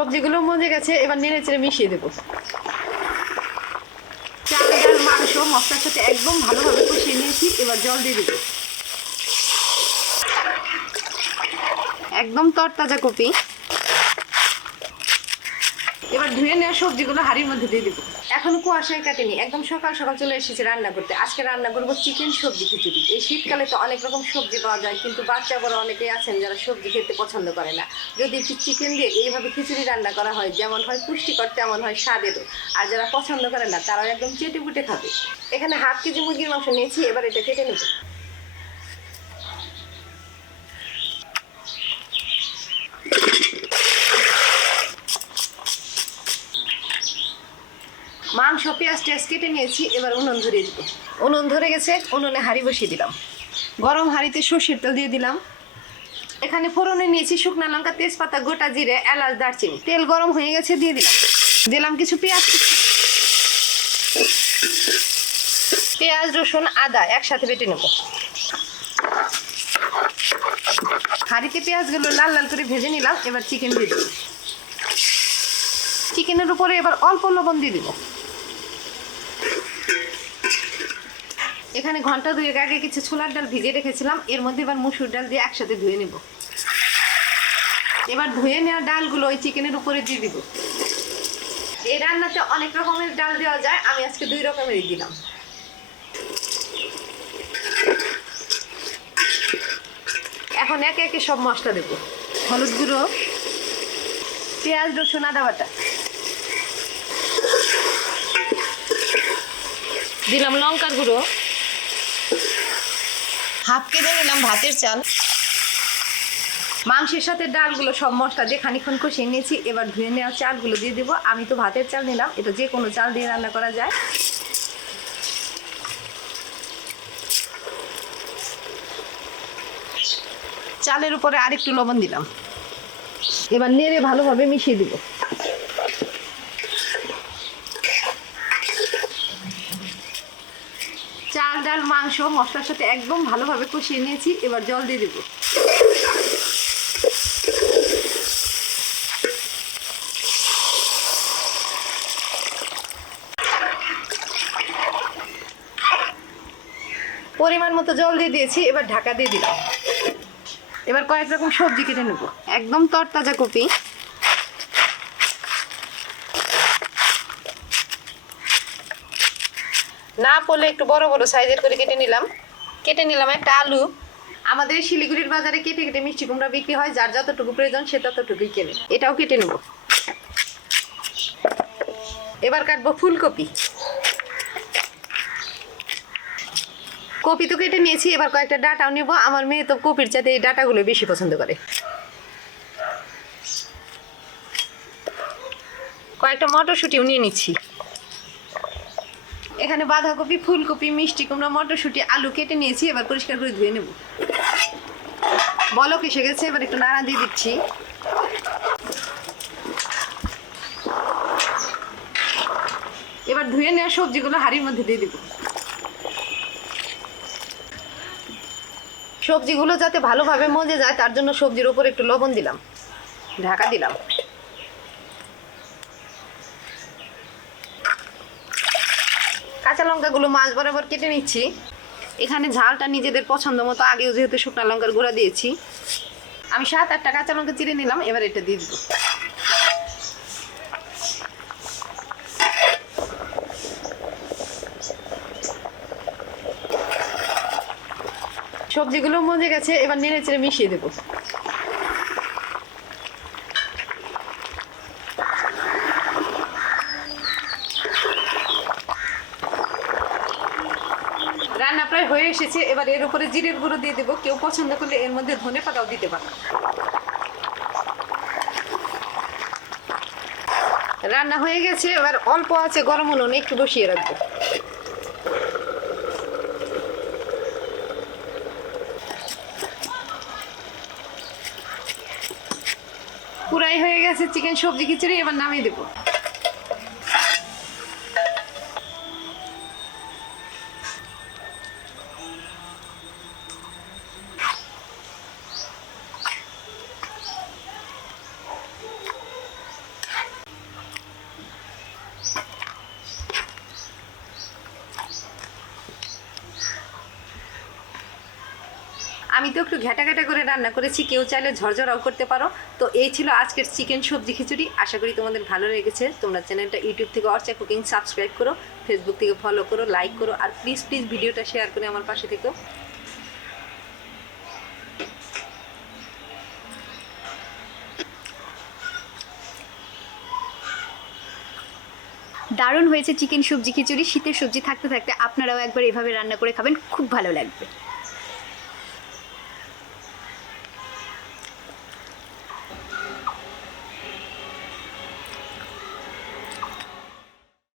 সবজিগুলো মজে গেছে, এবার নেড়ে চেড়ে মিশিয়ে দেবো। চাল ডাল মাংস মশলার সাথে একদম ভালোভাবে কষিয়ে নিয়েছি, এবার জল দিয়ে দেবো। একদম তরতাজা কপি। এবার ধুয়ে নেওয়া সবজিগুলো হাঁড়ির মধ্যে দিয়ে দেবো। এখনো কুয়াশায় কাটেনি, একদম সকাল সকাল চলে এসেছি রান্না করতে। আজকে রান্না করবো চিকেন সবজি খিচুড়ি। এই শীতকালে তো অনেক রকম সবজি পাওয়া যায়, কিন্তু বাচ্চা বড় অনেকেই আছেন যারা সবজি খেতে পছন্দ করে না। যদি একটু চিকেন দিয়ে এইভাবে খিচুড়ি রান্না করা হয়, যেমন হয় পুষ্টিকর তেমন হয় স্বাদেরও। আর যারা পছন্দ করে না তারাও একদম চেটে পুটে খাবে। এখানে 1/2 কেজি মুরগির মাংস নিয়েছি, এবার এটা কেটে নেব। মাংস পেঁয়াজ টেয়াজ কেটে নিয়েছি, এবার উনুন ধরিয়ে দিব। উনুন ধরে গেছে, উনুনে হাঁড়ি বসিয়ে দিলাম। গরম হাঁড়িতে সর্ষের তেল দিয়ে দিলাম। এখানে ফোড়নে নিয়েছি শুকনো লঙ্কা, তেজপাতা, গোটা জিরে, এলাচ, দারচিনি। তেল গরম হয়ে গেছে, দিয়ে দিলাম কিছু পেঁয়াজ। পেঁয়াজ রসুন আদা একসাথে বেটে নেব। হাঁড়িতে পেঁয়াজগুলো লাল লাল করে ভেজে নিলাম, এবার চিকেন দিয়ে দেব। চিকেনের উপরে এবার অল্প লবণ দিয়ে দিব। এখানে ঘন্টা 2 আগে কিছু ছোলার ডাল ভিজিয়ে রেখেছিলাম, এর মধ্যে এবার মসুর ডাল দিয়ে একসাথে ধুয়ে নেব। এবার ধুয়ে নেওয়া ডালগুলো ওই চিকেনের উপরে দিয়ে দিব। এই রান্নাতে অনেক রকমের ডাল দেওয়া যায়, আমি আজকে 2 রকমেরই দিলাম। এখন একে একে সব মশলা দেব। হলুদ গুঁড়ো, পেঁয়াজ রসুন আদা বাটা, দিলাম লঙ্কার গুঁড়ো, 1/2 কেজি নিলাম ভাতের চাল। মাংসের সাথে ডালগুলো সব মশলা দিয়ে খানিকক্ষণ কষিয়ে নিয়েছি, এবার ধুয়ে নেওয়া চালগুলো দিয়ে দেবো। আমি তো ভাতের চাল নিলাম, এটা যে কোনো চাল দিয়ে রান্না করা যায়। চালের উপরে আরেকটু লবণ দিলাম, এবার নেড়ে ভালোভাবে মিশিয়ে দিব। চাল ডাল মাংস মশলার সাথে একদম ভালোভাবে কষিয়ে নিয়েছি, এবার জল দিয়ে দেব। পরিমাণ মতো জল দিয়ে দিয়েছি, এবার ঢাকা দিয়ে দিলাম। এবার কয়েক রকম সবজি কেটে নেব। একদম তরতাজা কপি, না পড়লে একটু বড় বড় সাইজের করে কেটে নিলাম একটা আলু। আমাদের শিলিগুড়ির বাজারে কেটে কেটে মিষ্টি কুমড়া বিক্রি হয়, যার যতটুকু প্রয়োজন সে ততটুকুই কেনে। এটাও কেটে নেব। এবার কাটবো ফুলকপি। কপি তো কেটে নিয়েছি, এবার কয়েকটা ডাঁটাও নেব। আমার মেয়ে তো কপির চাইতে এই ডাঁটাগুলো বেশি পছন্দ করে। কয়েকটা মটরশুঁটিও নিয়ে নিচ্ছি। এখানে বাঁধাকপি, ফুলকপি, মিষ্টি কুমড়া, মটরশুঁটি, আলু কেটে নিয়েছি, এবার পরিষ্কার করে ধুয়ে নেব। বলক এসে গেছে, এবার একটু নাড়া দিয়ে দিচ্ছি। এবার ধুয়ে নেওয়া সবজিগুলো হাঁড়ির মধ্যে দিয়ে দেব। সবজিগুলো যাতে ভালোভাবে মজে যায় তার জন্য সবজির উপর একটু লবণ দিলাম, ঢাকা দিলাম। কাঁচা লঙ্কাগুলো মাছ বরাবর কেটে নিচ্ছি। এখানে ঝালটা নিজেদের পছন্দ মতো, আগেও যেহেতু শুকনো লঙ্কার গুঁড়া দিয়েছি। আমি 7-8টা কাঁচা লঙ্কা চিড়ে নিলাম, এবার এটা দিয়ে দেব। সবজিগুলো মজে গেছে, এবার নেড়ে চেড়ে মিশিয়ে দেবো। রান্না প্রায় হয়ে এসেছে, এবার এর উপরে জিরের গুঁড়ো দিয়ে দেবো। কেউ পছন্দ করলে এর মধ্যে ধনে পাতাও দিতে পারে। রান্না হয়ে গেছে, এবার অল্প আছে গরম উনুনে একটু বসিয়ে রাখবো। পুরাই হয়ে গেছে চিকেন সবজি খিচুড়ি, এবার নামিয়ে দেবো। আমি তো একটু ঘেটা ঘেটা করে রান্না করেছি, কেউ চাইলে ঝরঝরাও করতে পারো। তো এই ছিল আজকের চিকেন সবজি খিচুড়ি। আশা করি তোমাদের ভালো লেগেছে। তোমরা চ্যানেলটা ইউটিউব থেকে অর্চা কুকিং সাবস্ক্রাইব করো, ফেসবুক থেকে ফলো করো, লাইক করো, আর প্লিজ প্লিজ ভিডিওটা শেয়ার করে আমার পাশে থেকো। দারুণ হয়েছে চিকেন সবজি খিচুড়ি। শীতের সবজি থাকতে থাকতে আপনারাও একবার এভাবে রান্না করে খাবেন, খুব ভালো লাগবে।